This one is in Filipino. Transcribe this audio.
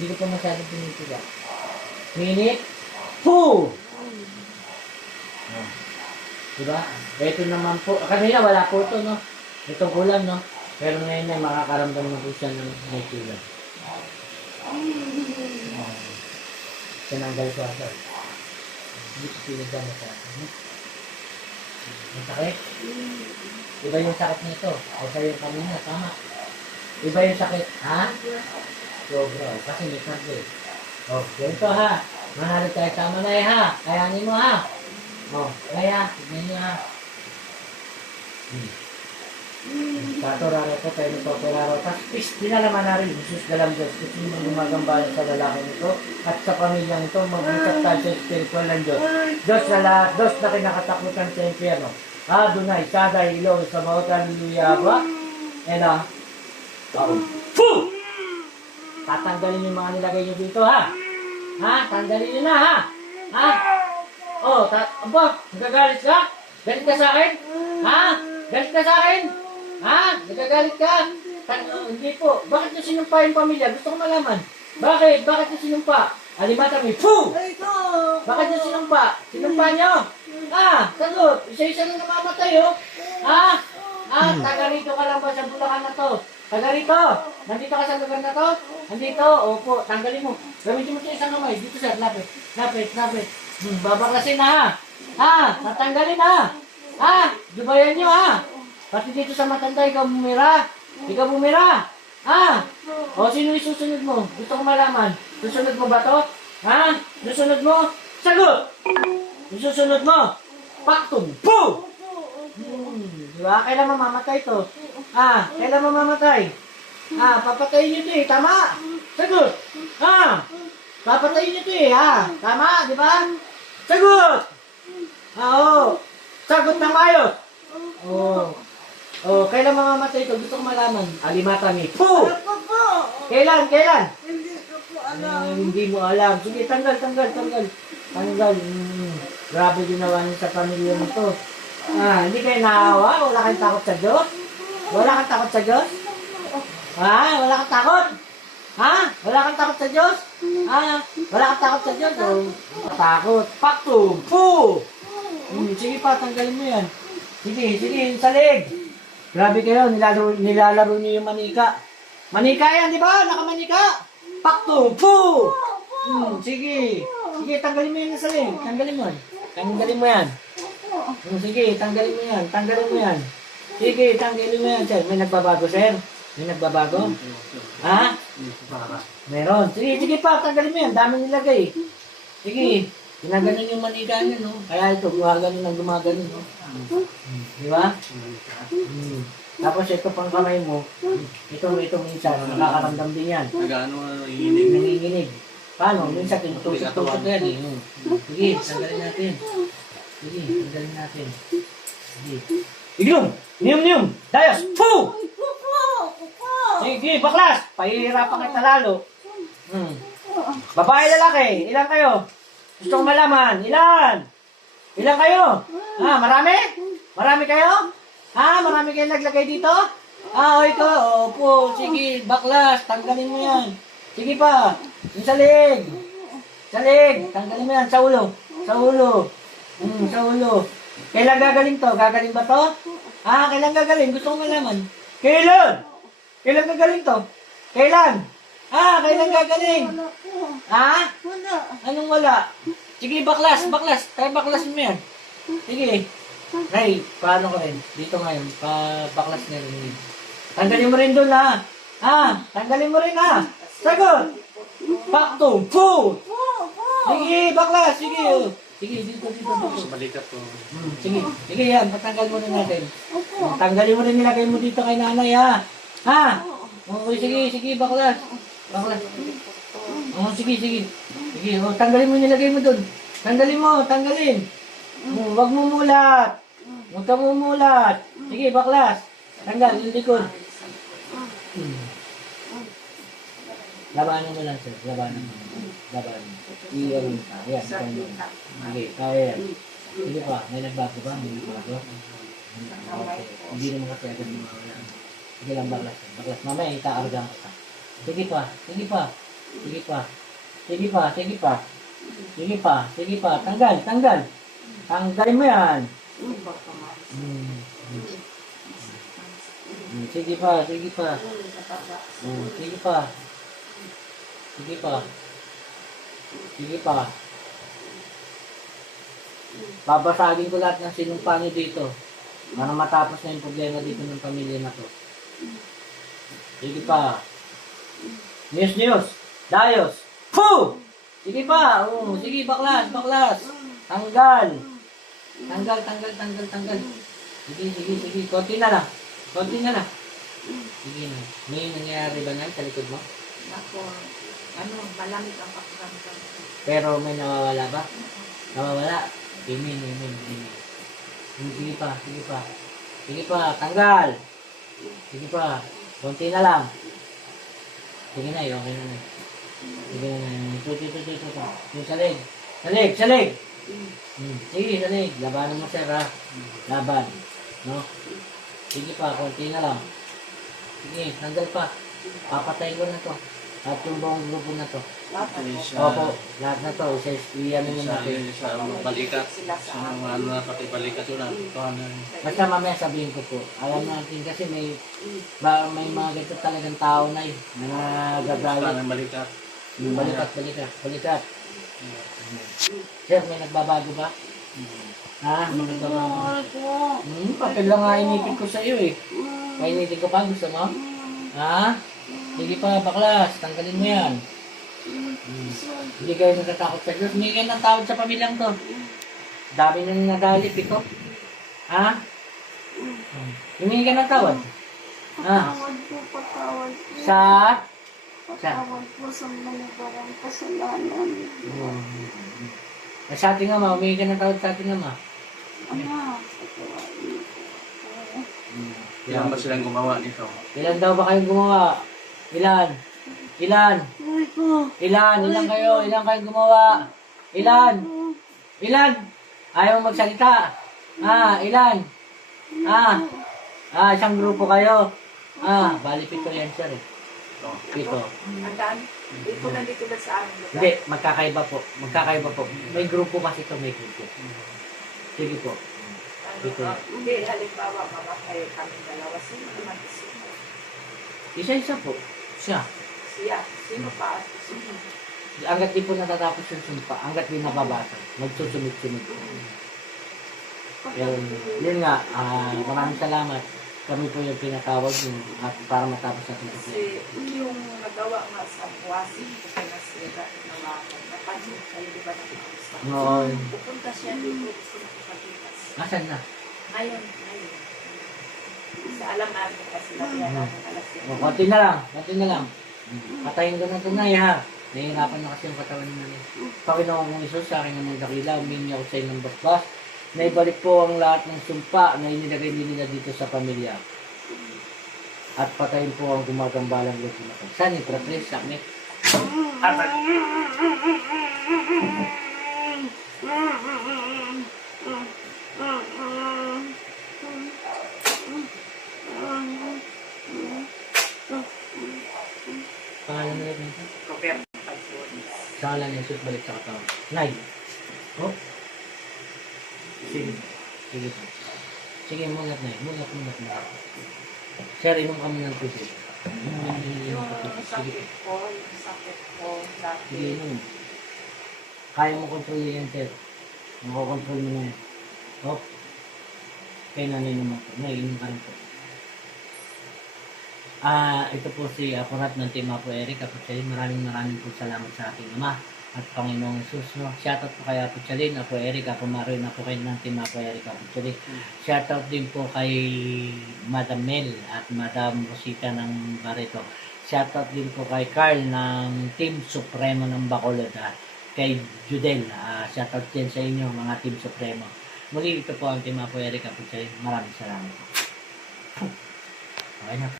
Hindi ko pa masyadong pinitiga. Minute. Two! Oh. Diba? Ito naman po. Kanina wala po ito, no? Ito kulang, no? Pero ngayon ay makakaramdam na po siya ng may kulang. Oh. Tinanggal ko ito. Hindi ko sa akin. no? Ang sakit? Iba yung sakit nito. O sa yung kanina, tama. Iba yung sakit, ha? Sobra. Kasi may eh. O, ganito ha. Manalo tayo sa manay ha. Kayanin mo ha. O, kaya. Tignan niyo ha. Hmm. Tatoraro ko, pero tatoraro. Tapos, pis, dinalaman na rin. Jesus galang Diyos. Kung sino ang gumagambala sa lalaki nito at sa pamilyang ito, mag-usap tayo sa spiritual ng Diyos. Diyos na, la, Diyos na kinakatakutan sa impyerno. Adonai, Shaddai, Ilong, sa bawat hallelujah ba? And ah, uh, Fu! Tatanggalin yung mga nilagay nyo dito, ha? Ha? Tanggalin nyo na, ha? Ha? Oh, ta aba, nagagalit ka? Galit ka sa akin? Ha? Galit ka sa akin? Ha? Nagagalit ka? Tan oh, hindi po. Bakit nyo sinumpa yung pamilya? Gusto ko malaman. Bakit? Bakit nyo sinumpa? Alimata mo, Fu! Bakit nyo sinumpa? Sinumpa nyo? Ah, sagot. Isa-isa na namamatay, oh. Ah, ah, taga rito ka lang ba sa Bulacan na to? Taga rito. Nandito ka sa lugar na to? Nandito, opo. Tanggalin mo. Gamitin mo sa isang kamay. Dito, sir. Lapit. Lapit, lapit. Hmm, babaklasin na, ha? Ha? Tatanggalin, ha? Ha? Dubayan nyo, ha? Pati dito sa matanda, ikaw bumira. Ikaw bumira. Ha? O, sino isusunod mo? Gusto ko malaman. Susunod mo ba to? Ha? Susunod mo? Sagot! Susunod mo? Paktum! Boom! Hmm, di ba? Kailan mamamatay to? Ah, kailan mamamatay? Ah, papatayin nyo to eh. Tama! Sagot! Ah! Papatayin nyo to eh, ha? Tama, di ba? Sagot! Ah, oo. Sagot ng maayos. Oo. Oh, kailan mamamatay to? Gusto ko malaman. Alimata mi. Po! Kailan? Kailan? Ah, hindi mo alam. Sige, tanggal, tanggal, tanggal. Tanggal. Mm, grabe ginawa niyo sa pamilya mo to. Ah, hindi kayo naawa? Wala kang takot sa Diyos? Wala kang takot sa Diyos? Ha? Wala kang takot? Ha? Wala kang takot sa Diyos? Ha? Wala kang takot sa Diyos? Oh, takot. Paktum. Po! Hmm, sige pa, tanggalin mo yan. Sige, sige, salig. Grabe kayo, nilalaro, nilalaro niyo yung manika. Manika yan, di ba? Nakamanika. Pakto, po! Hmm, sige. Sige, tanggalin mo yan sa saling. Tanggalin mo. Tanggalin mo yan. Hmm, sige, tanggalin mo yan. Tanggalin mo yan. Sige, tanggalin mo yan, sir. May nagbabago, sir? May nagbabago? Ha? Meron. Sige, sige pa, tanggalin mo yan. Dami nilagay. Sige. Ginaganon yung manika niya, no? Kaya ito, gumaganon ng gumaganon, no? Di ba? Hmm. Tapos ito pang kamay mo, ito, ito minsan, nakakaramdam din yan. Nag-ano ano, iinig. Nanginginig. Paano? Minsan tinutusok-tusok yan eh. Sige, tanggalin natin. Sige, tanggalin natin. Sige. Ignum! Niyum, niyum! Dayos! Fu! Sige, baklas! Pahihirapan kita lalo. Hmm. Babae, lalaki, ilan kayo? Gusto ko malaman, ilan? Ilan kayo? Ah, marami? Marami kayo? Ah, marami kayo naglagay dito? Ah, o ito, opo, sige, baklas, tanggalin mo yan. Sige pa, yung salig. Salig, tanggalin mo yan, sa ulo. Sa ulo. Hmm, sa ulo. Kailan gagaling to? Gagaling ba to? Ah, kailan gagaling? Gusto ko malaman. Kailan? Kailan gagaling to? Kailan? Ah, kailan gagaling? Ha? Anong wala? Sige, baklas, baklas. Tayo baklas mo yan. Sige. Ray, paano ko rin? Dito ngayon, pa baklas nga rin. Tanggalin mo rin doon ha. Ha? Tanggalin mo rin ha. Sagot. Pakto. Fu. Sige, baklas. Sige. oh. Sige, dito, dito, dito. Sa balikat ko. Sige, sige yan. Patanggal mo rin natin. Hmm, Tanggalin mo rin nilagay mo dito kay nanay ha. Ha? Okay, sige, sige, baklas. Baklas. Oh, sige, sige. Sige, oh, tanggalin mo nilagay mo doon. Tanggalin mo, tanggalin. Hmm, wag mo mulat. Huwag ka mumulat. Sige, baklas. Tanggal, yung likod. Hmm. Labanan mo lang, sir. Labanan mo. Mo. I-ano mo. Ayan. Sige, kaya yan. Sige pa, may nagbago ba? May nagbago? Okay. Hindi naman kasi agad mawala. Sige lang, baklas. Baklas. Mamaya, itaarga ka. Sige pa, sige pa. Sige pa. Sige pa, sige pa. Sige pa, sige pa. Tanggal, tanggal. Tanggalin mo yan. Hmm. Sige pa, sige pa. Sige pa. Sige pa. Sige pa. Babasagin ko lahat ng sinumpa niyo dito. Para matapos na yung problema dito ng pamilya na to. Sige pa. News, news. Dayos. Fu! Sige pa. Oh, sige, baklas, baklas. Tanggal. Tanggal, tanggal, tanggal, tanggal. Sige, sige, sige. Konti na lang. Konti na lang. Sige na. May nangyayari ba na sa likod mo? Ako, ano, malamig ang pakiramdam ko. Pero may nawawala ba? Nawawala. Amen, amen, amen. Hmm, Sige pa, sige pa. Sige pa, tanggal. Sige pa. Konti na lang. Sige na, eh, okay na na. Sige na, ito, ito, ito, ito, ito. Yung salig. Salig, salig! Hmm. Sige, salig. Labanan mo, sir, ha? Laban. No? Sige pa, konti na lang. Sige, tanggal pa. Papatay ko na to. At yung buong grupo na to. Lahat siya. Opo, lahat na to. Iyan mo Sa, natin. sa balikat. Sa mga ano na pati balikat yun ang ito na. Basta mamaya sabihin ko po. Alam natin kasi may ba, may mga ganito talagang tao na eh. Mga gagalit. Parang balikat. Yung balikat, balikat, balikat. Sir, may nagbabago ba? Ha? May nagbabago? Hmm, papel lang nga initin ko sa iyo eh. Painitin ko pa, gusto mo? Ha? Sige pa, baklas, tanggalin mo yan. Hmm. Hindi kayo natatakot sa Diyos. Hindi kayo natakot sa pamilyang to. Dami nang nagalit ito. Ha? Hindi ka natawad. Ha? Patawad po, patawad po. Sa? Patawad po sa mga barang kasalanan. Hmm. Sa ating ama, humingi ka ng tawad sa ating ama. Ama, patawarin niyo po ako. Ilan ba silang gumawa nito? Ilan daw ba kayong gumawa? Ilan? Ilan? Uy ko. Ilan? Ilan kayo? Ilan kayong gumawa? Ilan? Ilan? Ayaw magsalita? Ah, ilan? Ah, ah, isang grupo kayo. Ah, bali pito yan sir eh. Ito. Pito. Andaan, dito na dito na sa lugar. Hindi, magkakaiba po. Magkakaiba po. May grupo kasi ito, may grupo. Sige po. Ano, Dito. ah, Hindi, halimbawa, mamatay kami dalawa. Sino naman sino? Isa-isa po. Siya. Siya. Sino pa? Sino? Hanggat di po natatapos yung sumpa, hanggat di nababasa, magsusunod-sunod. Pero, yun nga, ah, maraming salamat. Kami po yung pinatawag yung at para matapos natin ito. Kasi yung nagawa nga sa Buwasi, kasi nasira, nawakan. Napansin kayo, di ba nakikita? Noon, Pupunta siya dito, gusto nakipagkitas. nasan na? Ngayon, ngayon. Sa alam natin kasi labihan natin alas O, konti na lang, konti na lang. Patayin ko na tunay ha. Nahihirapan na kasi yung katawan ni Nanay. Panginoon kong Isus, sa akin ng mga dakila, humingi ako sa inyo ng basbas. Naibalik po ang lahat ng sumpa na inilagay nila dito sa pamilya. At patayin po ang gumagambalang luto na. Saan yung practice? Sakit? Pangalan nila dito? Roberto Ngalan ni Jesus, balik sa katawan. Nay. Oh. Sige. Sige. Sige, mungat na yun. Mungat, mungat, mungat. Sir, inom kami ng tubig. Ng Yung. Sige. sakit ko, yung sakit ko, Sige, dati. inom. Kaya mo kontrol yan, sir. Makokontrol mo na yan. Oh. Kaya nanay naman po. Naiinom ka rin po. Ah, ito po si Akurat ng Team Apo Eric. Apo Chalin, maraming maraming po salamat sa ating Ama at Panginoong Jesus. No? Shoutout po kay Apo Chalin, Apo Eric, Apo Mario, Apo kayo ng Team Apo Eric, Apo Chalin. Shoutout din po kay Madam Mel at Madam Rosita ng Barreto. Shoutout din po kay Carl ng Team Supremo ng Bacolod. ah. Kay Judel, ah, shoutout din sa inyo mga Team Supremo. Muli ito po ang Team Apo Eric, Apo Chalin. Maraming salamat. Okay na.